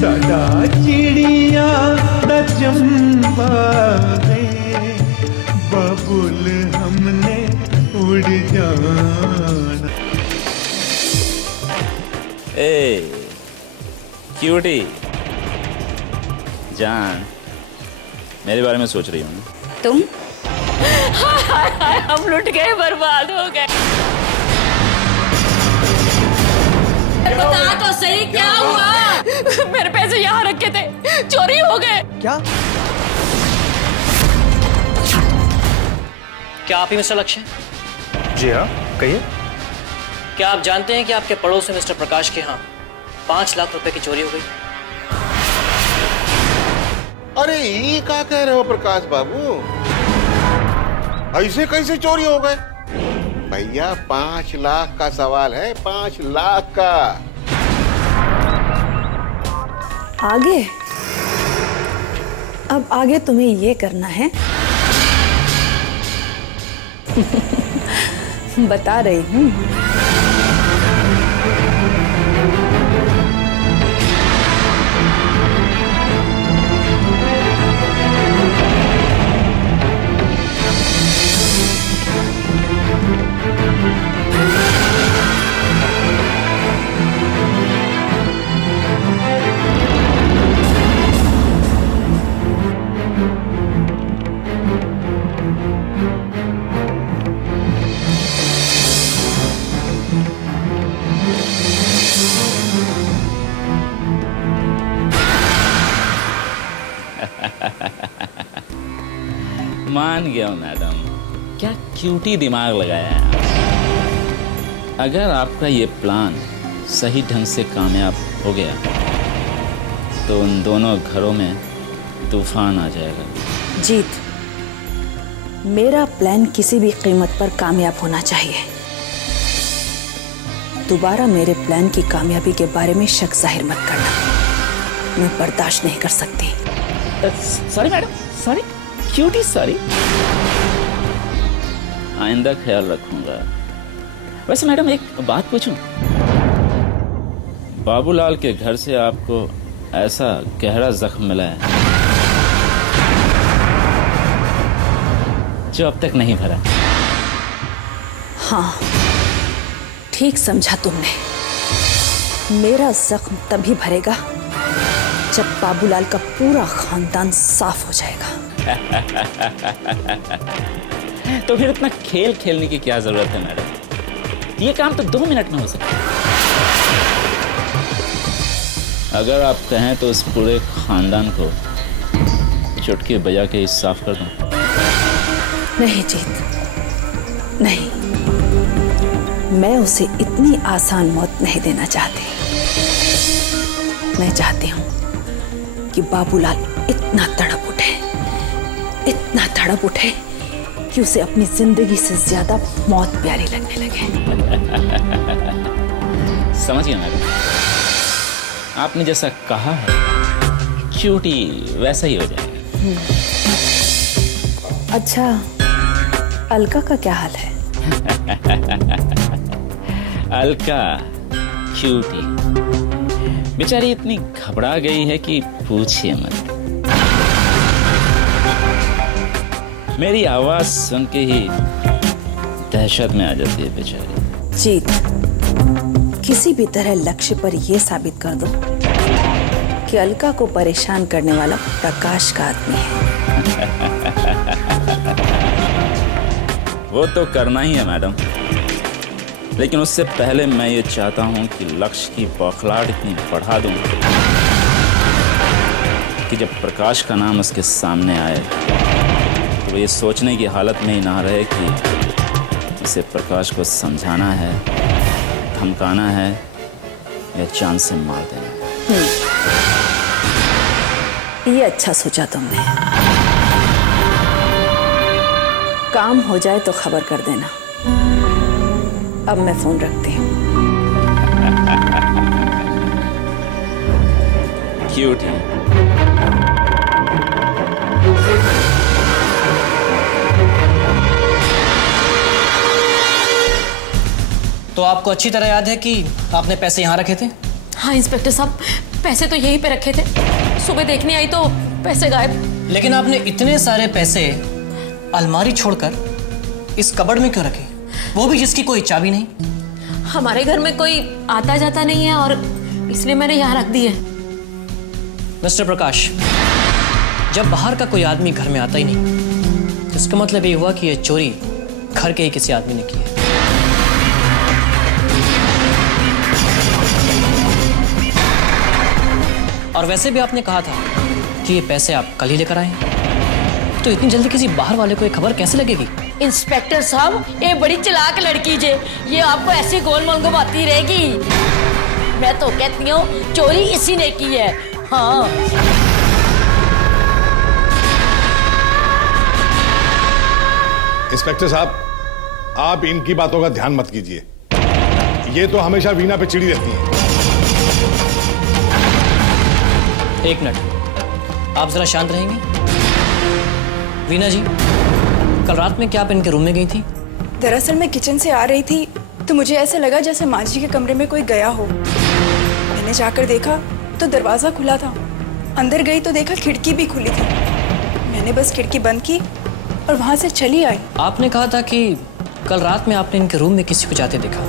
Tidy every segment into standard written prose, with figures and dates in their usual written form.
साडा चिड़िया दा चंबागे बबुल हमने उड़ जाना। ए क्यूटी जान, मेरे बारे में सोच रही हूँ तुम? हम लुट गए, बर्बाद हो गए। बता तो सही क्या हुआ? मेरे पैसे यहाँ रखे थे, चोरी हो गए। क्या? क्या आप ही मिस्टर लक्ष्य? जी हाँ, कहिए। क्या आप जानते हैं कि आपके पड़ोस में मिस्टर प्रकाश के यहाँ 5 लाख रुपए की चोरी हो गई? अरे ये क्या कह रहे हो प्रकाश बाबू, ऐसे कैसे चोरी हो गए? भैया 5 लाख का सवाल है, 5 लाख का। आगे? अब आगे तुम्हें ये करना है बता रही हूँ। मान गया हूँ मैडम, क्या क्यूटी दिमाग लगाया है। अगर आपका ये प्लान सही ढंग से कामयाब हो गया तो उन दोनों घरों में तूफान आ जाएगा। जीत, मेरा प्लान किसी भी कीमत पर कामयाब होना चाहिए। दोबारा मेरे प्लान की कामयाबी के बारे में शक जाहिर मत करना, मैं बर्दाश्त नहीं कर सकती। Sorry madam, sorry cutie, sorry. आइंदा ख्याल रखूंगा। वैसे मैडम एक बात पूछूं, बाबूलाल के घर से आपको ऐसा गहरा जख्म मिला है जो अब तक नहीं भरा? हाँ, ठीक समझा तुमने। मेरा जख्म तभी भरेगा जब बाबूलाल का पूरा खानदान साफ हो जाएगा। तो फिर इतना खेल खेलने की क्या जरूरत है मैडम? ये काम तो 2 मिनट में हो सकता है। अगर आप कहें तो इस पूरे खानदान को चुटकी बजा के साफ कर दूं। नहीं जीत, नहीं, मैं उसे इतनी आसान मौत नहीं देना चाहती। मैं चाहती हूँ कि बाबूलाल इतना तड़प उठे, इतना तड़प उठे कि उसे अपनी जिंदगी से ज्यादा मौत प्यारी लगने लगे। समझ गया मैडम, आपने जैसा कहा है क्यूटी वैसा ही हो जाएगा। अच्छा, अलका का क्या हाल है? अलका क्यूटी बेचारी इतनी घबरा गई है कि पूछिए मत। मेरी आवाज सुन के ही दहशत में आ जाती है बेचारी। जीत, किसी भी तरह लक्ष्य पर यह साबित कर दो कि अलका को परेशान करने वाला प्रकाश का आदमी है। वो तो करना ही है मैडम, लेकिन उससे पहले मैं ये चाहता हूं कि लक्ष्य की बौखलाहट इतनी बढ़ा दूं कि जब प्रकाश का नाम उसके सामने आए तो वो ये सोचने की हालत में ही ना रहे कि उसे प्रकाश को समझाना है, धमकाना है या जान से मार देना है। ये अच्छा सोचा तुमने। काम हो जाए तो खबर कर देना। अब मैं फोन रखती हूँ। क्यूट है। तो आपको अच्छी तरह याद है कि आपने पैसे यहाँ रखे थे? हाँ इंस्पेक्टर साहब, पैसे तो यहीं पे रखे थे, सुबह देखने आई तो पैसे गायब। लेकिन आपने इतने सारे पैसे अलमारी छोड़कर इस कबर्ड में क्यों रखे, वो भी जिसकी कोई चाबी नहीं? हमारे घर में कोई आता जाता नहीं है और इसलिए मैंने यहाँ रख दिए। मिस्टर प्रकाश, जब बाहर का कोई आदमी घर में आता ही नहीं, तो इसका मतलब ये हुआ कि ये चोरी घर के ही किसी आदमी ने की है। और वैसे भी आपने कहा था कि ये पैसे आप कल ही लेकर आए, तो इतनी जल्दी किसी बाहर वाले को ये खबर कैसे लगेगी? इंस्पेक्टर साहब, ये बड़ी चालाक लड़की जे, ये आपको ऐसे गोल मोल घुमाती रहेगी। मैं तो कहती हूँ चोरी इसी ने की है। हाँ, इंस्पेक्टर साहब, आप इनकी बातों का ध्यान मत कीजिए। ये तो हमेशा वीना पे चिड़ी रहती हैं। एक मिनट, आप जरा शांत रहेंगे? वीना जी, कल रात में क्या आप इनके रूम में गई थी? दरअसल मैं किचन से आ रही थी तो मुझे ऐसा लगा जैसे माँ जी के कमरे में कोई गया हो। मैंने जाकर देखा तो दरवाजा खुला था। अंदर गई तो देखा खिड़की भी खुली थी। मैंने बस खिड़की बंद की और वहां से चली आई। आपने कहा था कि कल रात में आपने इनके रूम में किसी को जाते देखा,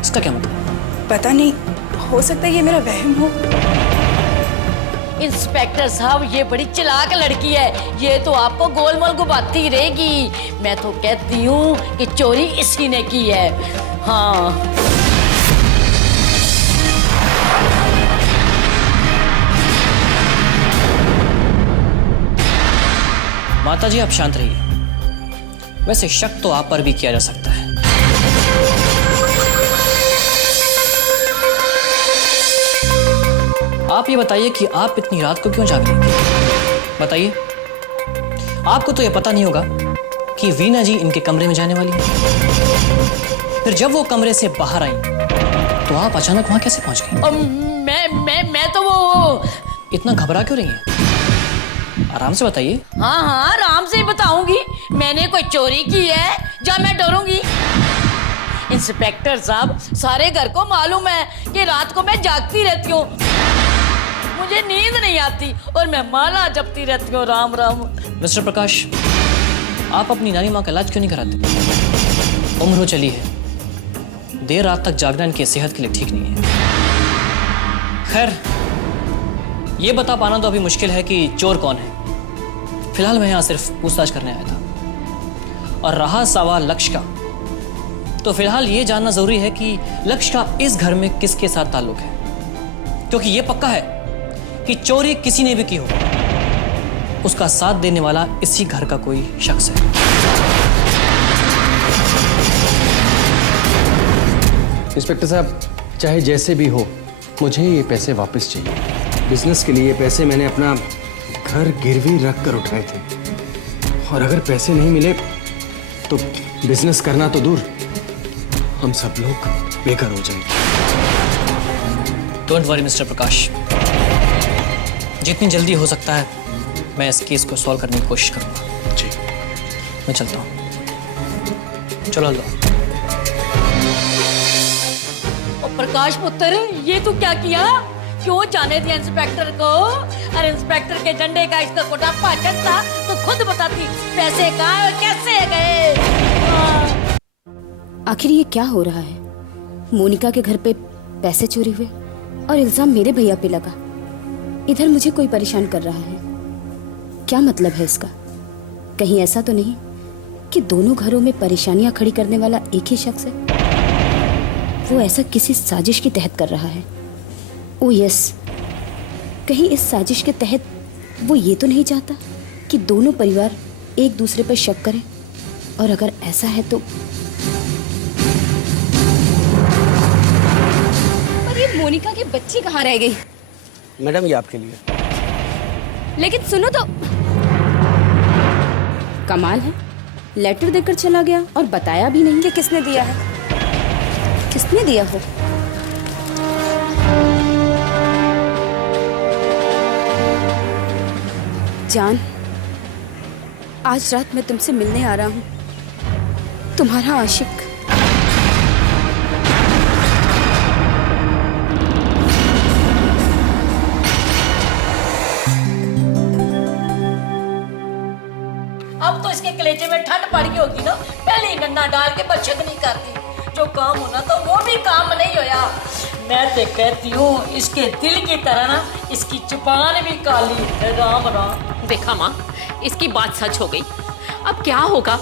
इसका क्या मतलब? पता नहीं, हो सकता है ये मेरा वहम हो। इंस्पेक्टर साहब, ये बड़ी चालाक लड़की है, ये तो आपको गोल मोल घुमाती रहेगी। मैं तो कहती हूँ कि चोरी इसी ने की है। हाँ, माता जी, आप शांत रहिए। वैसे शक तो आप पर भी किया जा सकता है। आप ये बताइए कि आप इतनी रात को क्यों जाग रही थी? बताइए। आपको तो ये पता नहीं होगा कि वीना जी इनके कमरे में जाने वाली है। फिर जब वो कमरे से बाहर आई तो आप अचानक वहां कैसे पहुंच गई? मैं तो वो इतना घबरा क्यों रही हैं? आराम से बताइए। हाँ हाँ, आराम से ही बताऊंगी। मैंने कोई चोरी की है जब मैं डरूंगी? इंस्पेक्टर साहब, सारे घर को मालूम है कि रात को मैं जागती रहती हूँ, मुझे नींद नहीं आती और मैं माला जपती रहती हूँ। राम राम। मिस्टर प्रकाश, आप अपनी नानी माँ का इलाज क्यों नहीं कराते? उम्र हो चली है, देर रात तक जागना इनकी सेहत के लिए ठीक नहीं है। खैर, ये बता पाना तो अभी मुश्किल है कि चोर कौन है। फिलहाल मैं यहाँ सिर्फ पूछताछ करने आया था। और रहा सवाल लक्ष्य का, तो फिलहाल ये जानना जरूरी है कि लक्ष्य का इस घर में किसके साथ ताल्लुक है, क्योंकि ये पक्का है कि चोरी किसी ने भी की हो, उसका साथ देने वाला इसी घर का कोई शख्स है। इंस्पेक्टर साहब, चाहे जैसे भी हो, मुझे ये पैसे वापस चाहिए। बिजनेस के लिए पैसे मैंने अपना घर गिरवी रख कर उठाए थे, और अगर पैसे नहीं मिले तो बिजनेस करना तो दूर, हम सब लोग बेघर हो जाएंगे। डोंट वरी मिस्टर प्रकाश, जितनी जल्दी हो सकता है मैं इस केस को सॉल्व करने की कोशिश करूंगा। जी, मैं चलता हूँ। चलो लो। प्रकाश पुत्र, ये तू क्या किया? क्यों जाने दिया इंस्पेक्टर को? अरे इंस्पेक्टर के झंडे का इसका कोटापा चढ़ता तो खुद बताती पैसे कहाँ और कैसे गए। आखिर ये क्या हो रहा है? मोनिका के घर पे पैसे चोरी हुए और इल्जाम मेरे भैया पे लगा। इधर मुझे कोई परेशान कर रहा है। क्या मतलब है इसका? कहीं ऐसा तो नहीं कि दोनों घरों में परेशानियां खड़ी करने वाला एक ही शख्स है? वो ऐसा किसी साजिश के तहत कर रहा है। ओ यस, कहीं इस साजिश के तहत वो ये तो नहीं चाहता कि दोनों परिवार एक दूसरे पर शक करें? और अगर ऐसा है तो पर ये मोनिका की बच्ची कहाँ रह गई? मैडम, ये आपके लिए। लेकिन सुनो तो। कमाल है, लेटर देकर चला गया और बताया भी नहीं कि किसने दिया है। किसने दिया हो। जान, आज रात मैं तुमसे मिलने आ रहा हूँ, तुम्हारा आशिक। कलेजे में ठंड पड़ गई होगी ना, पहले ही नन्ना डाल के बचत नहीं करती। जो काम होना तो वो भी काम नहीं होया। मैं तो कहती हूँ इसके दिल की तरह ना इसकी जुबान भी काली है। राम राम। देखा माँ, इसकी बात सच हो गई। अब क्या होगा?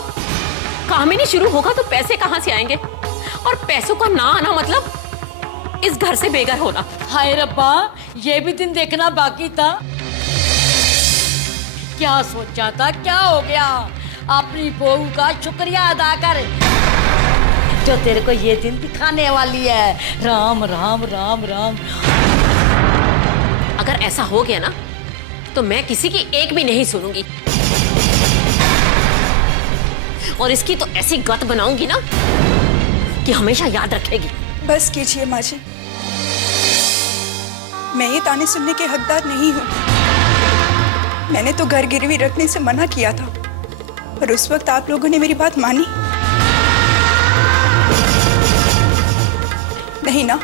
काम ही नहीं शुरू होगा तो पैसे कहाँ से आएंगे? और पैसों का ना आना मतलब इस घर से बेघर होना। हाय रब्बा, ये भी दिन देखना बाकी था। क्या सोचा था, क्या हो गया? अपनी बहू का शुक्रिया अदा कर जो तेरे को ये दिन दिखाने वाली है। राम राम राम राम। अगर ऐसा हो गया ना तो मैं किसी की एक भी नहीं सुनूंगी, और इसकी तो ऐसी गत बनाऊंगी ना कि हमेशा याद रखेगी। बस कीजिए माँ जी, मैं ये ताने सुनने के हकदार नहीं हूँ। मैंने तो घर गिरवी रखने से मना किया था, पर उस वक्त आप लोगों ने मेरी बात मानी नहीं ना।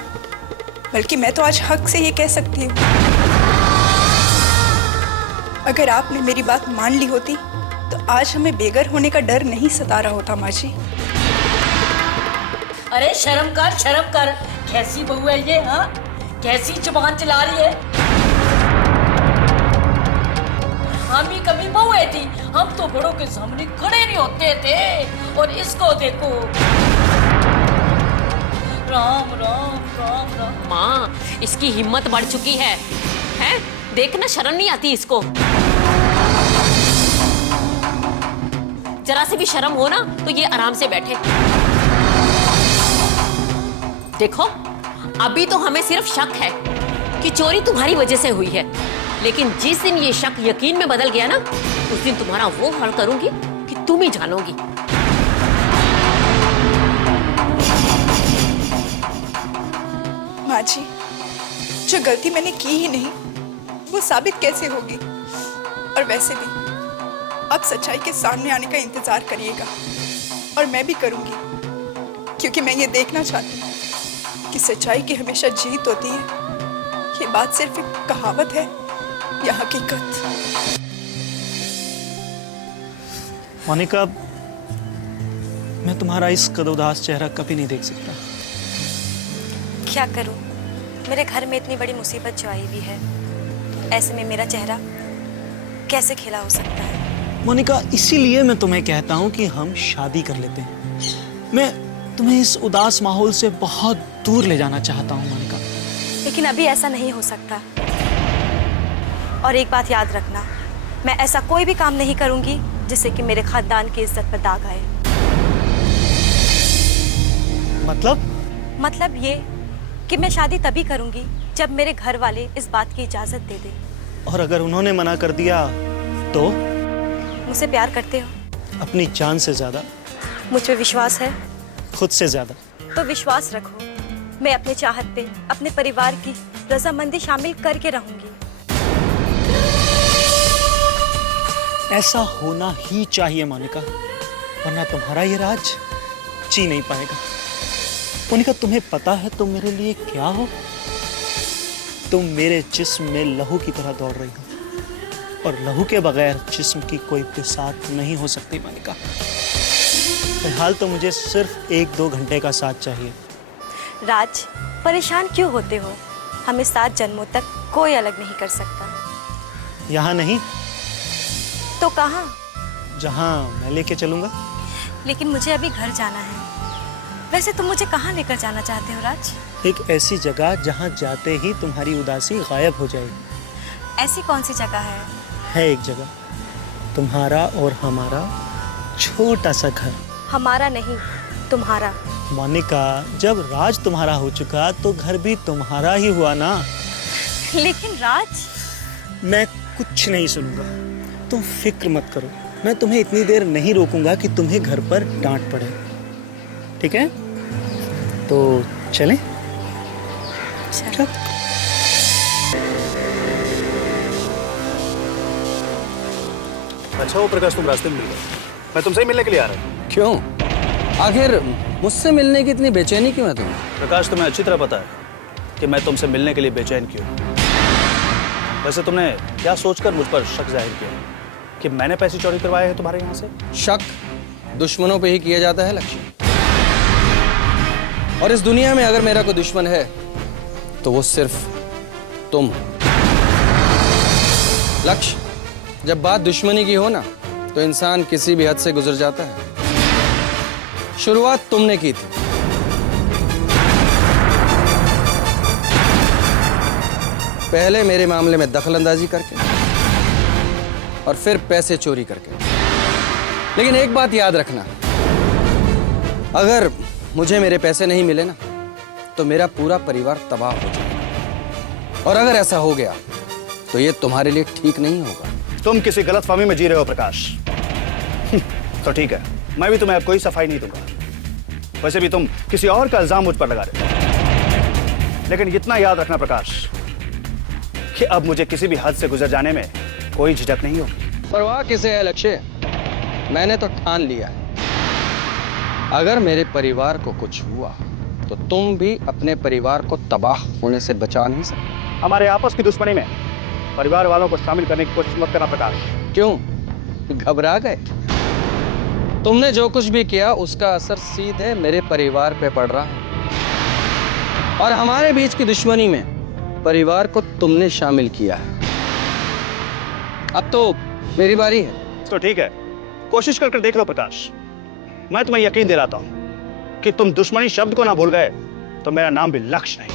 बल्कि मैं तो आज हक से ये कह सकती हूँ, अगर आपने मेरी बात मान ली होती तो आज हमें बेघर होने का डर नहीं सता रहा होता माँ जी। अरे शर्म कर। कैसी बहू है ये? हाँ, कैसी जुबान चला रही है? हम ही कभी बहुए थी, हम तो बड़ों के सामने खड़े नहीं होते थे। और इसको देखो। राम राम राम राम। माँ, इसकी हिम्मत बढ़ चुकी है, हैं? देखना शर्म नहीं आती इसको? जरा से भी शर्म हो ना तो ये आराम से बैठे। देखो, अभी तो हमें सिर्फ शक है कि चोरी तुम्हारी वजह से हुई है, लेकिन जिस दिन ये शक यकीन में बदल गया ना, उस दिन तुम्हारा वो हाल करूंगी कि तुम ही जानोगी। माँ जी, जो गलती मैंने की ही नहीं वो साबित कैसे होगी? और वैसे भी अब सच्चाई के सामने आने का इंतजार करिएगा, और मैं भी करूंगी, क्योंकि मैं ये देखना चाहती हूँ कि सच्चाई की हमेशा जीत होती है। ये बात सिर्फ एक कहावत है या हकीकत? मोनिका, मैं तुम्हारा इस कद उदास चेहरा कभी नहीं देख सकता। क्या करूं? मेरे घर में इतनी बड़ी मुसीबत जो आई हुई है, ऐसे में मेरा चेहरा कैसे खिला हो सकता है? मोनिका, इसीलिए मैं तुम्हें कहता हूं कि हम शादी कर लेते हैं। मैं तुम्हें इस उदास माहौल से बहुत दूर ले जाना चाहता हूं मोनिका। लेकिन अभी ऐसा नहीं हो सकता। और एक बात याद रखना, मैं ऐसा कोई भी काम नहीं करूंगी जिससे कि मेरे खानदान की इज्जत पर दाग आए। मतलब ये कि मैं शादी तभी करूंगी जब मेरे घर वाले इस बात की इजाजत दे दें। और अगर उन्होंने मना कर दिया तो? मुझसे प्यार करते हो? अपनी जान से ज्यादा। मुझ पे विश्वास है? खुद से ज्यादा। तो विश्वास रखो, मैं अपने चाहत पे अपने परिवार की रजामंदी शामिल करके रहूंगी। ऐसा होना ही चाहिए मोनिका, वरना तुम्हारा ये राज जी नहीं पाएगा। मोनिका, तुम्हें पता है तुम मेरे लिए क्या हो? तुम मेरे जिस्म में लहू की तरह दौड़ रही हो, और लहू के बगैर जिस्म की कोई बिसात नहीं हो सकती मोनिका। फिलहाल तो मुझे सिर्फ 1-2 घंटे का साथ चाहिए। राज, परेशान क्यों होते हो? हमें 7 जन्मों तक कोई अलग नहीं कर सकता। यहाँ नहीं तो कहाँ? जहाँ मैं लेके चलूंगा। लेकिन मुझे अभी घर जाना है। वैसे तुम मुझे कहाँ लेकर जाना चाहते हो राज? एक ऐसी जगह जहाँ जाते ही तुम्हारी उदासी गायब हो जाएगी। ऐसी कौन सी जगह है? एक जगह, तुम्हारा और हमारा छोटा सा घर। हमारा नहीं, तुम्हारा। मोनिका, जब राज तुम्हारा हो चुका तो घर भी तुम्हारा ही हुआ ना। लेकिन राज, मैं कुछ नहीं सुनूंगा, तुम फिक्र मत करो। मैं तुम्हें इतनी देर नहीं रोकूंगा कि तुम्हें घर पर डांट पड़े, ठीक है? तो चलें? चल। अच्छा वो प्रकाश, तुम रास्ते में मिल गए। मैं तुमसे ही मिलने के लिए आ रहा हूँ। क्यों? आखिर मुझसे मिलने की इतनी बेचैनी क्यों है तुम्हें? प्रकाश, तुम्हें अच्छी तरह पता है कि मैं तुमसे मिलने के लिए बेचैन क्यों। वैसे तुमने क्या सोचकर मुझ पर शक जाहिर किया? कि मैंने पैसे चोरी करवाए हैं तुम्हारे यहाँ से? शक दुश्मनों पे ही किया जाता है लक्ष्य। और इस दुनिया में अगर मेरा कोई दुश्मन है तो वो सिर्फ तुम हो। लक्ष्य, जब बात दुश्मनी की हो ना तो इंसान किसी भी हद से गुजर जाता है। शुरुआत तुमने की थी। पहले मेरे मामले में दखलंदाजी करके और फिर पैसे चोरी करके। लेकिन एक बात याद रखना, अगर मुझे मेरे पैसे नहीं मिले ना तो मेरा पूरा परिवार तबाह हो जाएगा। और अगर ऐसा हो गया तो ये तुम्हारे लिए ठीक नहीं होगा। तुम किसी गलतफहमी में जी रहे हो प्रकाश। तो ठीक है, मैं भी तुम्हें अब कोई सफाई नहीं दूंगा। वैसे भी तुम किसी और का इल्जाम मुझ पर लगा रहे हो। लेकिन इतना याद रखना प्रकाश कि अब मुझे किसी भी हद से गुजर जाने में कोई झिझक नहीं होगी। परवाह किसे है लक्ष्य, मैंने तो ठान लिया है। अगर मेरे परिवार को कुछ हुआ तो तुम भी अपने परिवार को तबाह होने से बचा नहीं सकते। हमारे आपस की दुश्मनी में परिवार वालों को शामिल करने की कोशिश मत करना प्रकाश। क्यों, घबरा गए? तुमने जो कुछ भी किया उसका असर सीधे मेरे परिवार पे पड़ रहा है। और हमारे बीच की दुश्मनी में परिवार को तुमने शामिल किया है। अब तो मेरी बारी है। तो ठीक है, कोशिश करके देख लो प्रकाश। मैं तुम्हें यकीन दिलाता हूं कि तुम दुश्मनी शब्द को ना भूल गए तो मेरा नाम भी लक्ष्य नहीं।